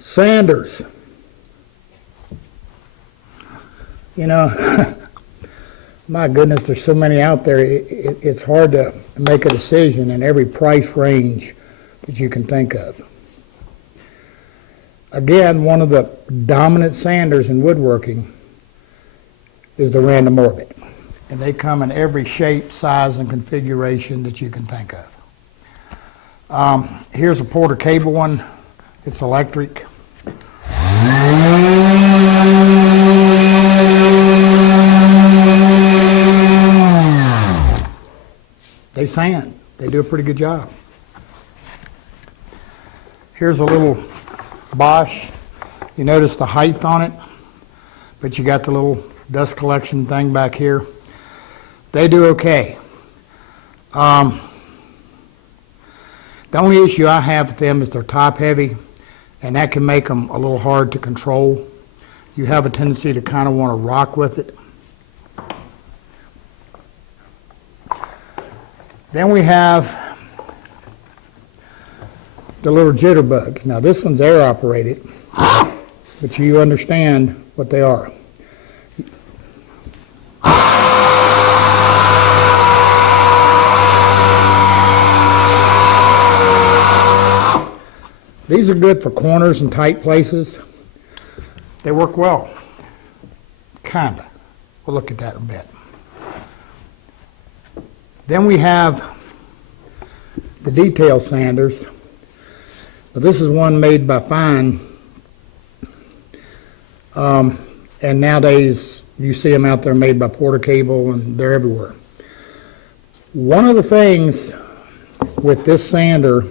Sanders. You know, my goodness, there's so many out there. It's hard to make a decision in every price range that you can think of. Again, one of the dominant sanders in woodworking is the random orbit. And they come in every shape, size, and configuration that you can think of. Here's a Porter cable one. It's electric. They sand. They do a pretty good job. Here's a little Bosch. You notice the height on it, but you got the little dust collection thing back here. They do okay. The only issue I have with them is they're top heavy, and that can make them a little hard to control. You have a tendency to kind of want to rock with it. Then we have the little Jitterbug. Now this one's air operated, but you understand what they are. These are good for corners and tight places. They work well. Kinda. We'll look at that in a bit. Then we have the detail sanders. Now, this is one made by Fine. And nowadays you see them out there made by Porter Cable, and they're everywhere. One of the things with this sander,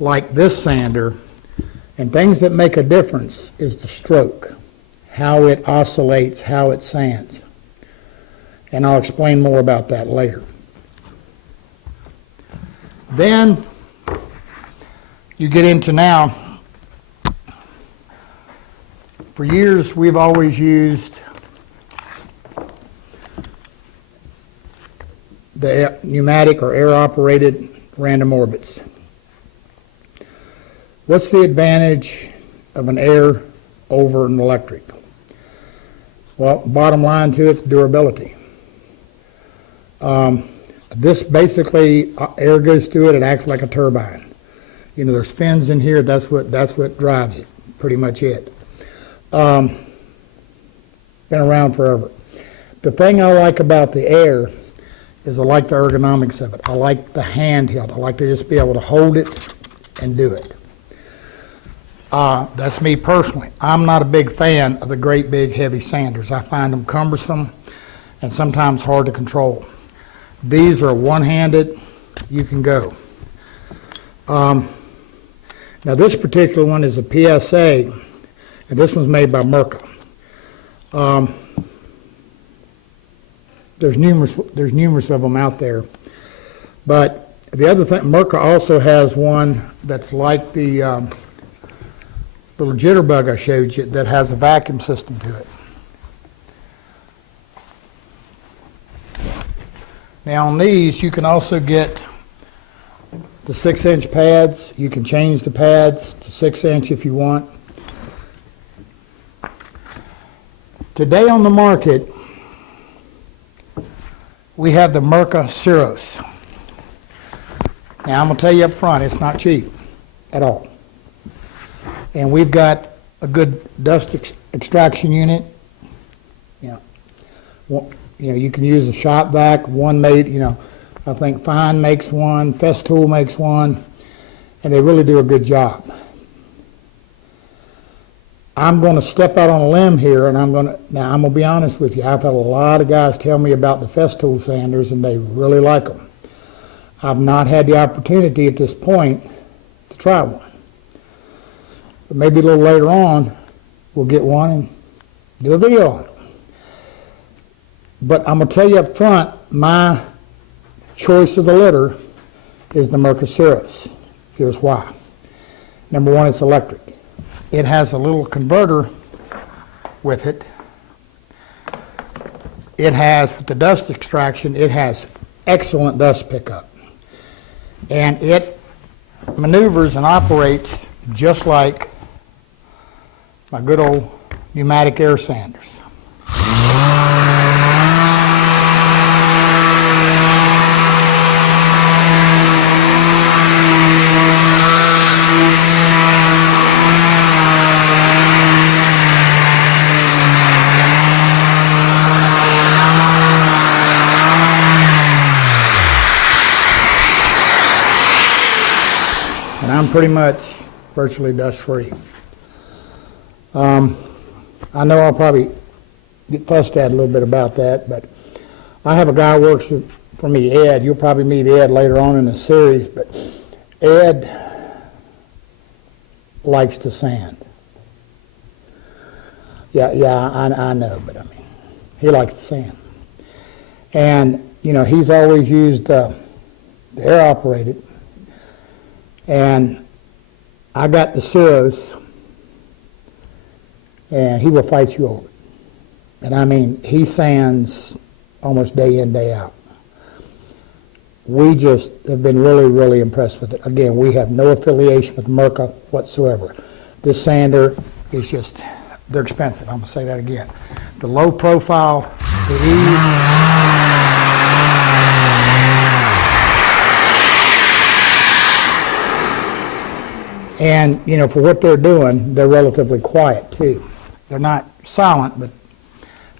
like this sander, and things that make a difference, is the stroke, how it oscillates, how it sands. And I'll explain more about that later. Then you get into now, for years we've always used the pneumatic or air operated random orbits. What's the advantage of an air over an electric? Well, bottom line to it's durability. This basically, air goes through it, it acts like a turbine. You know, there's fins in here, that's what drives it, pretty much it. Been around forever. The thing I like about the air is I like the ergonomics of it. I like the handheld. I like to just be able to hold it and do it. That's me personally. I'm not a big fan of the great big heavy sanders. I find them cumbersome and sometimes hard to control. These are one-handed, you can go. Now this particular one is a PSA, and this one's made by Mirka. There's numerous of them out there. But the other thing, Mirka also has one that's like the little Jitterbug I showed you that has a vacuum system to it. Now on these you can also get the 6-inch pads. You can change the pads to 6-inch if you want. Today on the market we have the Mirka Ceros. Now I'm going to tell you up front, it's not cheap at all. And we've got a good dust extraction unit. You can use a shop vac. One made, I think Fine makes one, Festool makes one, and they really do a good job. I'm going to step out on a limb here, and I'm going to be honest with you. I've had a lot of guys tell me about the Festool Sanders, and they really like them. I've not had the opportunity at this point to try one. But maybe a little later on, we'll get one and do a video on it. But I'm going to tell you up front, my choice of the litter is the Mirka Ceros. Here's why. Number one, it's electric. It has a little converter with it. It has, with the dust extraction, it has excellent dust pickup. And it maneuvers and operates just like my good old pneumatic air sanders. And I'm pretty much virtually dust free. I know I'll probably get fussed at a little bit about that, but I have a guy who works for me, Ed. You'll probably meet Ed later on in the series, but Ed likes to sand. Yeah, I know, but I mean, he likes to sand. And, you know, he's always used the air operated. And I got the Ceros, and he will fight you over it. And I mean, he sands almost day in, day out. We just have been really, really impressed with it. Again, we have no affiliation with Merca whatsoever. This sander is just, they're expensive. I'm going to say that again. The low profile, the ease. And, you know, for what they're doing, they're relatively quiet, too. They're not silent, but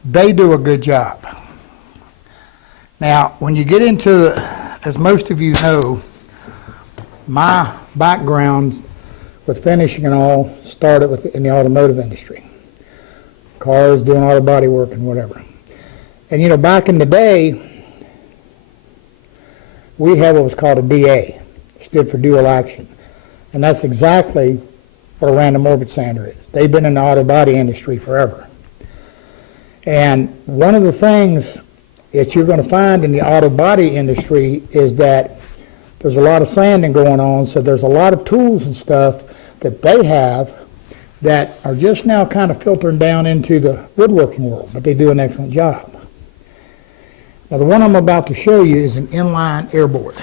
they do a good job. Now, when you get into, as most of you know, my background with finishing and all started in the automotive industry. Cars, doing auto body work and whatever. And, you know, back in the day, we had what was called a DA. It stood for dual action. And that's exactly what a random orbit sander is. They've been in the auto body industry forever. And one of the things that you're going to find in the auto body industry is that there's a lot of sanding going on, so there's a lot of tools and stuff that they have that are just now kind of filtering down into the woodworking world, but they do an excellent job. Now the one I'm about to show you is an inline airboard.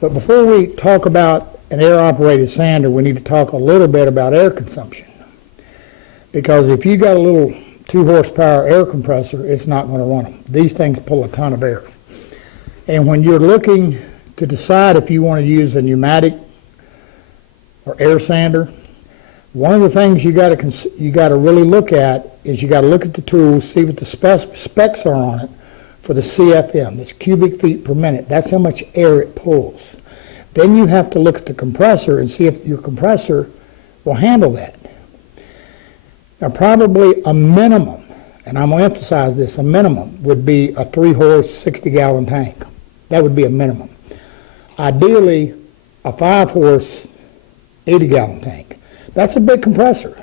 But before we talk about an air-operated sander, we need to talk a little bit about air consumption. Because if you got a little 2-horsepower air compressor, it's not going to run them. These things pull a ton of air. And when you're looking to decide if you want to use a pneumatic or air sander, one of the things you got to really look at is you got to look at the tools, see what the specs are on it for the CFM, that's cubic feet per minute. That's how much air it pulls. Then you have to look at the compressor and see if your compressor will handle that. Now probably a minimum, and I'm going to emphasize this, a minimum would be a 3-horse, 60-gallon tank. That would be a minimum. Ideally, a 5-horse, 80-gallon tank. That's a big compressor.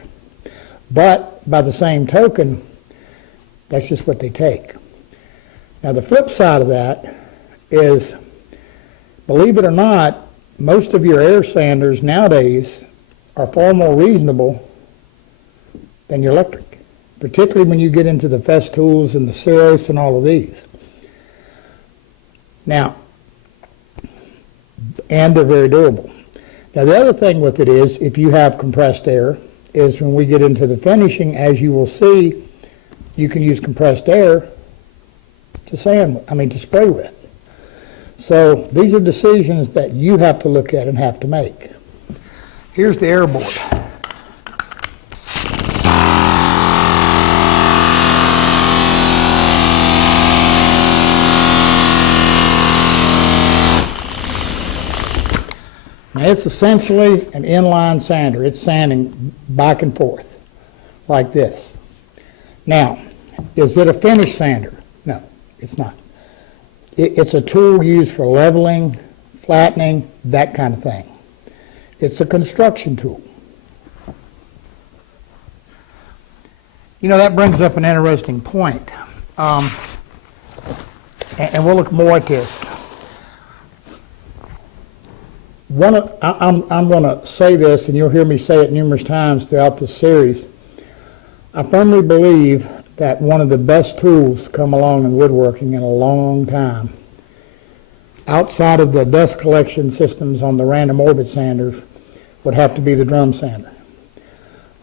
But by the same token, that's just what they take. Now the flip side of that is, believe it or not, most of your air sanders nowadays are far more reasonable than your electric, particularly when you get into the Festools and the Sanders and all of these. Now, and they're very durable. Now the other thing with it is, if you have compressed air, is when we get into the finishing, as you will see, you can use compressed air to spray with. So these are decisions that you have to look at and have to make. Here's the airboard. Now it's essentially an inline sander. It's sanding back and forth like this. Now, is it a finish sander? No, it's not. It's a tool used for leveling, flattening, that kind of thing. It's a construction tool. You know, that brings up an interesting point. And we'll look more at this. I'm going to say this, and you'll hear me say it numerous times throughout this series. I firmly believe that one of the best tools to come along in woodworking in a long time, outside of the dust collection systems on the random orbit sanders, would have to be the drum sander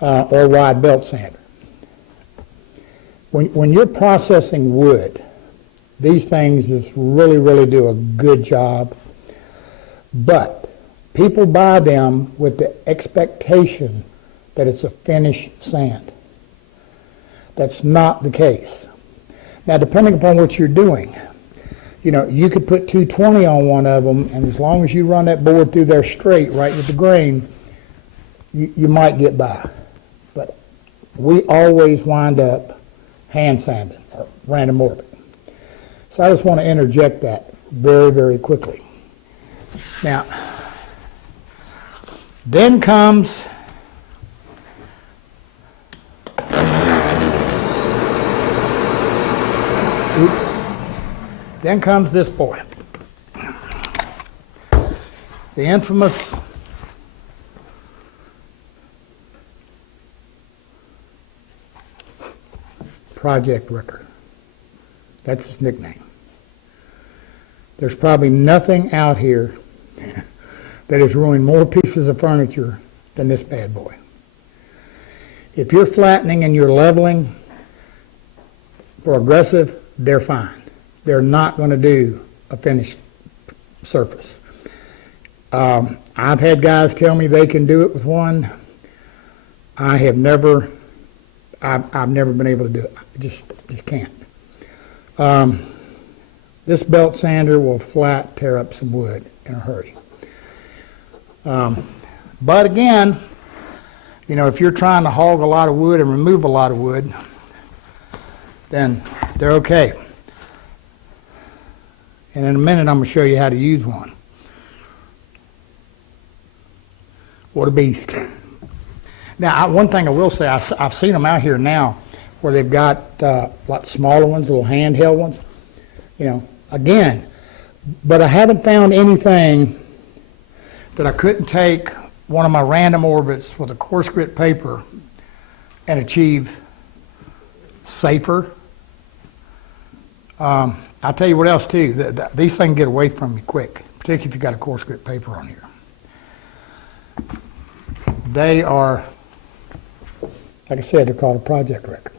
or wide belt sander. When you're processing wood, these things just really do a good job, but people buy them with the expectation that it's a finished sand. That's not the case. Now, depending upon what you're doing, you know, you could put 220 on one of them, and as long as you run that board through there straight, right with the grain, you might get by. But we always wind up hand sanding, or random orbit. So I just want to interject that very quickly. Now, then comes this boy, the infamous Project Wrecker. That's his nickname. There's probably nothing out here that has ruined more pieces of furniture than this bad boy. If you're flattening and you're leveling for aggressive, they're fine. They're not going to do a finished surface. I've had guys tell me they can do it with one. I've never been able to do it. I just can't. This belt sander will flat tear up some wood in a hurry. But again, you know, if you're trying to hog a lot of wood and remove a lot of wood, then they're okay. And in a minute, I'm going to show you how to use one. What a beast. Now, one thing I will say, I've seen them out here now where they've got like smaller ones, little handheld ones, you know, again, but I haven't found anything that I couldn't take one of my random orbits with a coarse grit paper and achieve safer. I'll tell you what else too, these things get away from you quick, particularly if you've got a coarse grit paper on here. They are, like I said, they're called a Project Wrecker.